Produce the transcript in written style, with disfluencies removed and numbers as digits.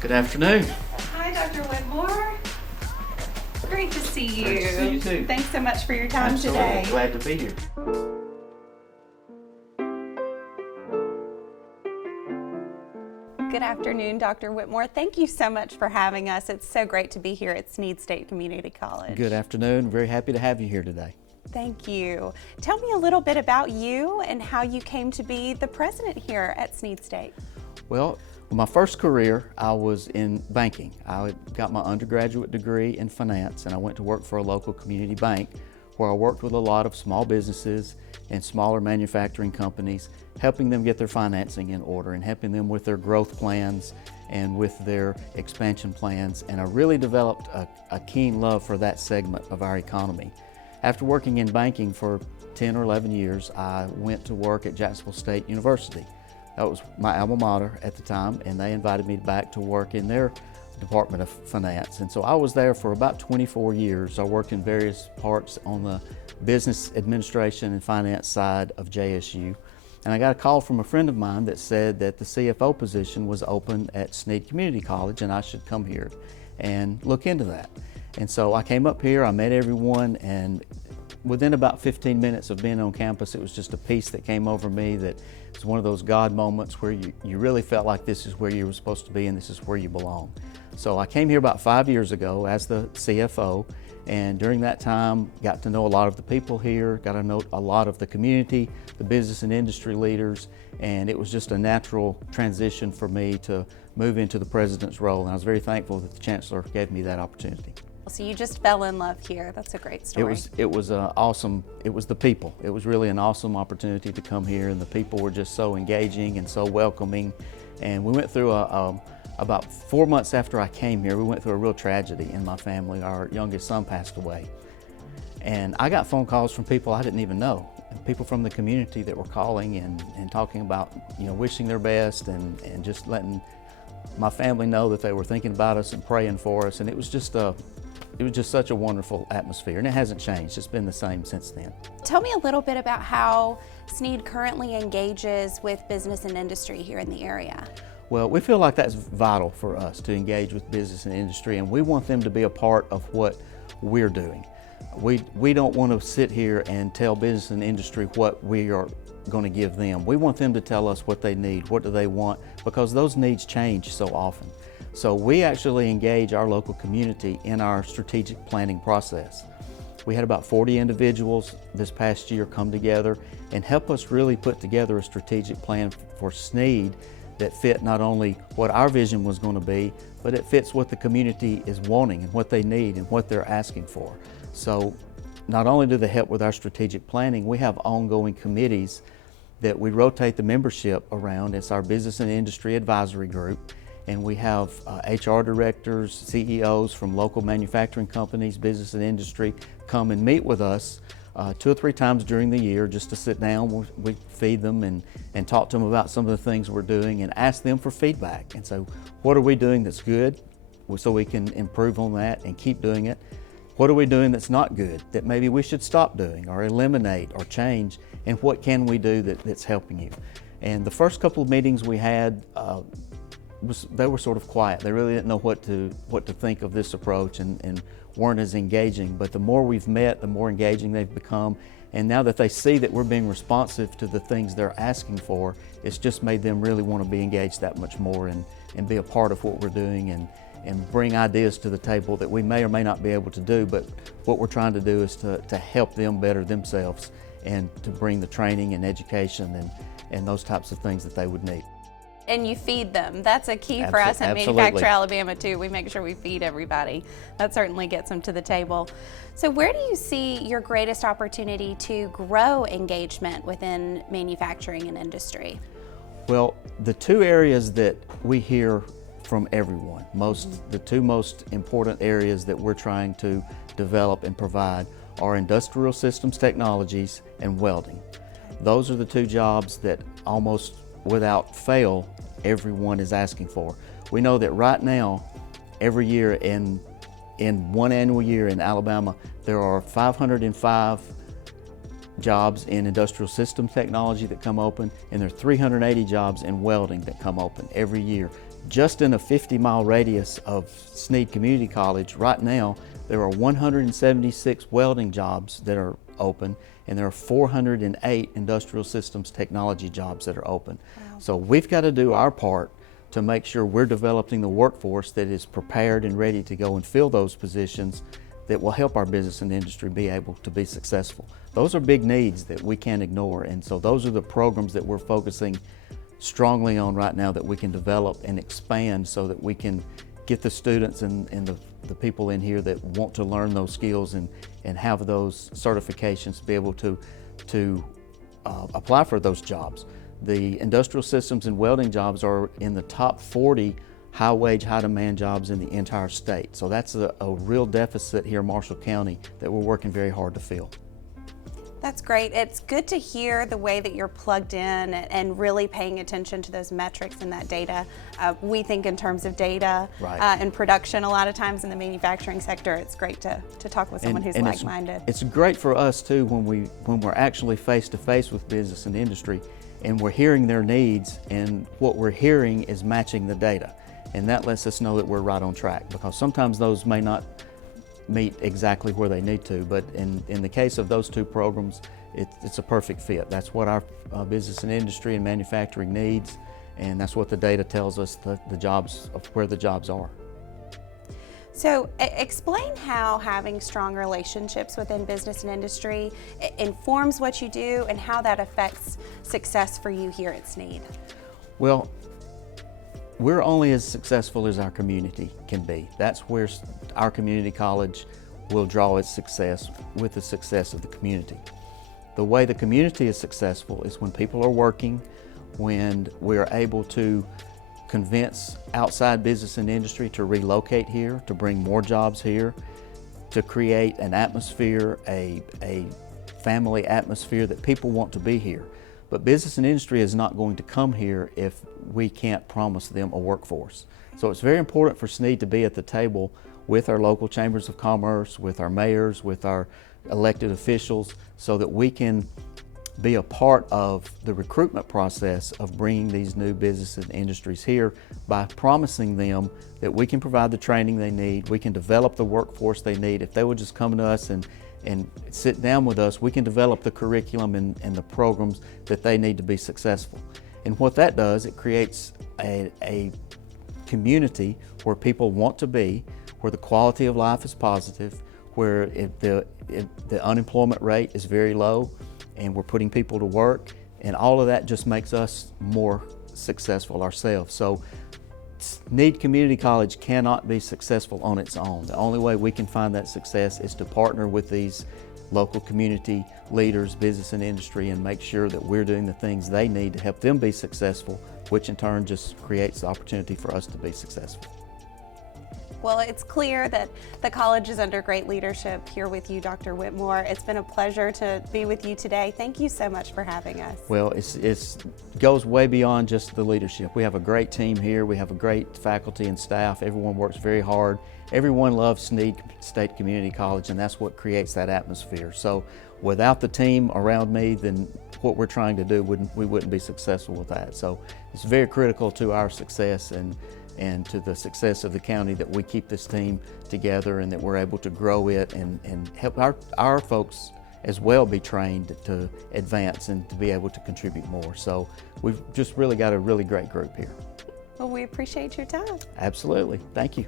Good afternoon. Hi, Dr. Whitmore. Great to see you. Great to see you too. Thanks so much for your time Absolutely. today. Glad to be here. Good afternoon, Dr. Whitmore. Thank you so much for having us. It's so great to be here at Snead State Community College. Good afternoon. Very happy to have you here today. Thank you. Tell me a little bit about you and how you came to be the president here at Snead State. Well, my first career, I was in banking. I got my undergraduate degree in finance, and I went to work for a local community bank where I worked with a lot of small businesses and smaller manufacturing companies, helping them get their financing in order and helping them with their growth plans and with their expansion plans. And I really developed a keen love for that segment of our economy. After working in banking for 10 or 11 years, I went to work at Jacksonville State University. That was my alma mater at the time, and they invited me back to work in their Department of Finance. And so I was there for about 24 years. I worked in various parts on the business administration and finance side of JSU. And I got a call from a friend of mine that said that the CFO position was open at Snead Community College and I should come here and look into that. And so I came up here, I met everyone, and within about 15 minutes of being on campus, it was just a peace that came over me that it's one of those God moments where you really felt like this is where you were supposed to be and this is where you belong. So I came here about 5 years ago as the CFO, and during that time got to know a lot of the people here, got to know a lot of the community, the business and industry leaders, and it was just a natural transition for me to move into the president's role, and I was very thankful that the chancellor gave me that opportunity. So you just fell in love here. That's a great story. It was awesome. It was the people. It was really an awesome opportunity to come here, and the people were just so engaging and so welcoming. And we went through about 4 months after I came here, we went through a real tragedy in my family. Our youngest son passed away. And I got phone calls from people I didn't even know, people from the community that were calling and talking about, wishing their best and just letting my family know that they were thinking about us and praying for us. And it was just such a wonderful atmosphere, and it hasn't changed. It's been the same since then. Tell me a little bit about how Snead currently engages with business and industry here in the area. Well, we feel like that's vital for us to engage with business and industry, and we want them to be a part of what we're doing. We don't want to sit here and tell business and industry what we are going to give them. We want them to tell us what they need, what do they want, because those needs change so often. So we actually engage our local community in our strategic planning process. We had about 40 individuals this past year come together and help us really put together a strategic plan for Snead that fit not only what our vision was going to be, but it fits what the community is wanting and what they need and what they're asking for. So not only do they help with our strategic planning, we have ongoing committees that we rotate the membership around. It's our business and industry advisory group. And we have HR directors, CEOs from local manufacturing companies, business and industry come and meet with us 2 or 3 times during the year just to sit down. We feed them and talk to them about some of the things we're doing and ask them for feedback. And so what are we doing that's good so we can improve on that and keep doing it? What are we doing that's not good that maybe we should stop doing or eliminate or change? And what can we do that's helping you? And the first couple of meetings we had, they were sort of quiet. They really didn't know what to think of this approach and weren't as engaging. But the more we've met, the more engaging they've become. And now that they see that we're being responsive to the things they're asking for, it's just made them really want to be engaged that much more and be a part of what we're doing and bring ideas to the table that we may or may not be able to do. But what we're trying to do is to help them better themselves and to bring the training and education and those types of things that they would need. And you feed them. That's a key for us at Manufacture Alabama too. We make sure we feed everybody. That certainly gets them to the table. So where do you see your greatest opportunity to grow engagement within manufacturing and industry? Well, the 2 areas that we hear from everyone, the 2 most important areas that we're trying to develop and provide are industrial systems technologies and welding. Those are the 2 jobs that almost without fail everyone is asking for. We know that right now, every year in one annual year in Alabama, there are 505 jobs in industrial system technology that come open, and there are 380 jobs in welding that come open every year just in a 50-mile radius of Snead Community College, right now, there are 176 welding jobs that are open, and there are 408 industrial systems technology jobs that are open. Wow. So we've got to do our part to make sure we're developing the workforce that is prepared and ready to go and fill those positions that will help our business and industry be able to be successful. Those are big needs that we can't ignore, and so those are the programs that we're focusing strongly on right now that we can develop and expand so that we can get the students and the people in here that want to learn those skills and have those certifications to be able to apply for those jobs. The industrial systems and welding jobs are in the top 40 high-wage, high-demand jobs in the entire state. So that's a real deficit here in Marshall County that we're working very hard to fill. That's great. It's good to hear the way that you're plugged in and really paying attention to those metrics and that data. We think in terms of data and production a lot of times in the manufacturing sector. It's great to talk with someone who's like-minded. It's great for us too when we're actually face-to-face with business and industry and we're hearing their needs, and what we're hearing is matching the data. And that lets us know that we're right on track, because sometimes those may not meet exactly where they need to, but in the case of those two programs, it's a perfect fit. That's what our business and industry and manufacturing needs, and that's what the data tells us the jobs of where the jobs are. So explain how having strong relationships within business and industry informs what you do and how that affects success for you here at Snead. Well, we're only as successful as our community can be. That's where our community college will draw its success with the success of the community. The way the community is successful is when people are working, when we're able to convince outside business and industry to relocate here, to bring more jobs here, to create an atmosphere, a family atmosphere that people want to be here. But business and industry is not going to come here if we can't promise them a workforce. So it's very important for Snead to be at the table with our local chambers of commerce, with our mayors, with our elected officials, so that we can be a part of the recruitment process of bringing these new businesses and industries here by promising them that we can provide the training they need, we can develop the workforce they need. If they would just come to us and sit down with us, we can develop the curriculum and the programs that they need to be successful. And what that does, it creates a community where people want to be, where the quality of life is positive, where the unemployment rate is very low, and we're putting people to work, and all of that just makes us more successful ourselves. So Snead Community College cannot be successful on its own. The only way we can find that success is to partner with these local community leaders, business and industry, and make sure that we're doing the things they need to help them be successful, which in turn just creates the opportunity for us to be successful. Well, it's clear that the college is under great leadership here with you, Dr. Whitmore. It's been a pleasure to be with you today. Thank you so much for having us. Well, it goes way beyond just the leadership. We have a great team here. We have a great faculty and staff. Everyone works very hard. Everyone loves Snead State Community College, and that's what creates that atmosphere. So without the team around me, then what we're trying to do, we wouldn't be successful with that. So it's very critical to our success and to the success of the county that we keep this team together and that we're able to grow it and help our folks as well be trained to advance and to be able to contribute more. So we've just really got a really great group here. Well, we appreciate your time. Absolutely. Thank you.